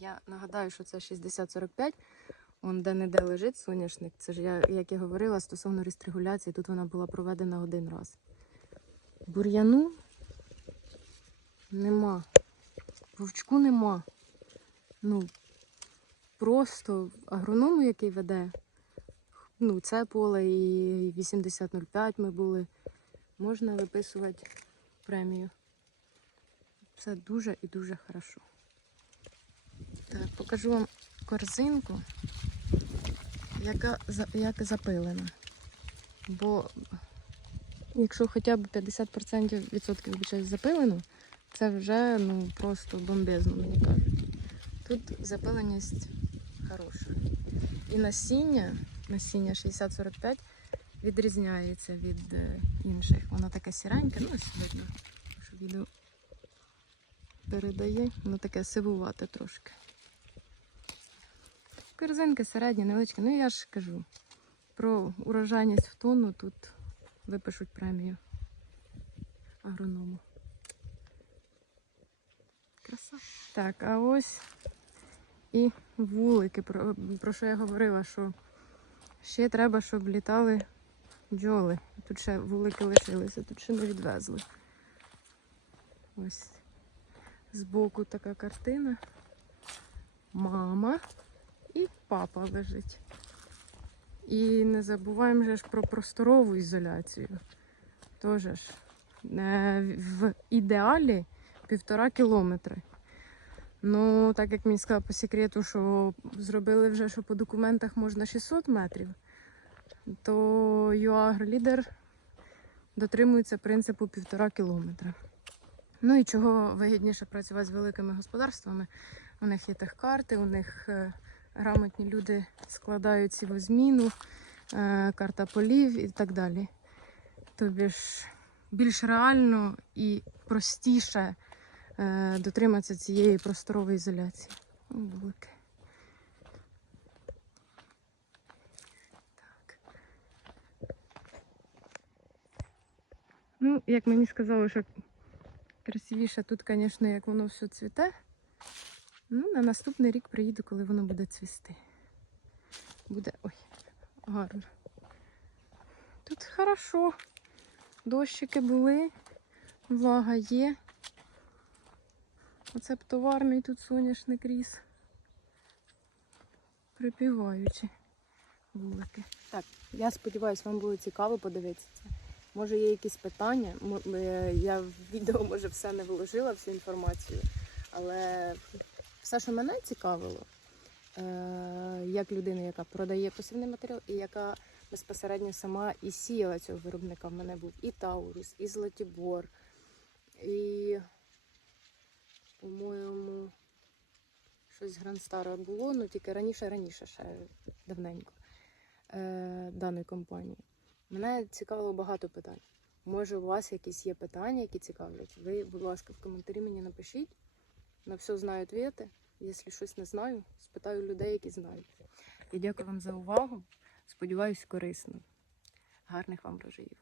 Я нагадаю, що це 60-45. Он де-не-де лежить соняшник. Це ж я, як я говорила, стосовно рестригуляції, тут вона була проведена один раз. Бур'яну нема. Вовчку нема. Ну, просто агроному, який веде, ну, це поле і 8005 ми були, можна виписувати премію. Все дуже і дуже хорошо. Покажу вам корзинку, яка як запилена. Бо якщо хоча б 50% відсотків вибачаюсь, запилено, це вже ну, просто бомбезно, мені кажуть. Тут запиленість хороша. І насіння, насіння 60-45 відрізняється від е, інших. Воно таке сіреньке, ну ось видно, що відео передає, воно таке сивувате трошки. Корзинки середні, невеличкі. Ну я ж кажу, про урожайність в тонну тут випишуть премію агроному. Краса. Так, а ось і вулики, про, про що я говорила, що ще треба, щоб літали бджоли. Тут ще вулики лишилися, тут ще не відвезли. Ось збоку така картина. Мама і папа лежить. І не забуваємо же ж про просторову ізоляцію. Тож ж, е, в ідеалі півтора кілометри. Ну, так як мені сказали по секрету, що зробили вже, що по документах можна 600 метрів, то ЮАГР-лідер дотримується принципу півтора кілометра. Ну і чого вигідніше працювати з великими господарствами. У них є техкарти, у них е, грамотні люди складають сівозміну, е, карта полів і так далі. Тобі ж більш реально і простіше е, дотриматися цієї просторової ізоляції. О, Ну, як мені сказали, що красивіше тут, звісно, як воно все цвіте. Ну, на наступний рік приїду, коли воно буде цвісти. Буде. Ой, гарно. Тут хорошо. Дощики були, влага є. Оце б товарний тут соняшник ріс. Припіваючи вулики. Так, я сподіваюся, вам було цікаво подивитися. Може є якісь питання. Е, Я в відео може все не виложила, всю інформацію. Але все, що мене цікавило, е, як людина, яка продає посівний матеріал, і яка безпосередньо сама і сіяла цього виробника. В мене був і Таурус, і Златібор, і, по-моєму, щось Грандстара було, ну тільки раніше, раніше, ще давненько е, даної компанії. Мене цікавило багато питань. Може, у вас якісь є питання, які цікавлять? Ви, будь ласка, в коментарі мені напишіть. На все знаю відповіді. Якщо щось не знаю, спитаю людей, які знають. Я дякую вам за увагу. Сподіваюсь, корисно. Гарних вам врожаїв.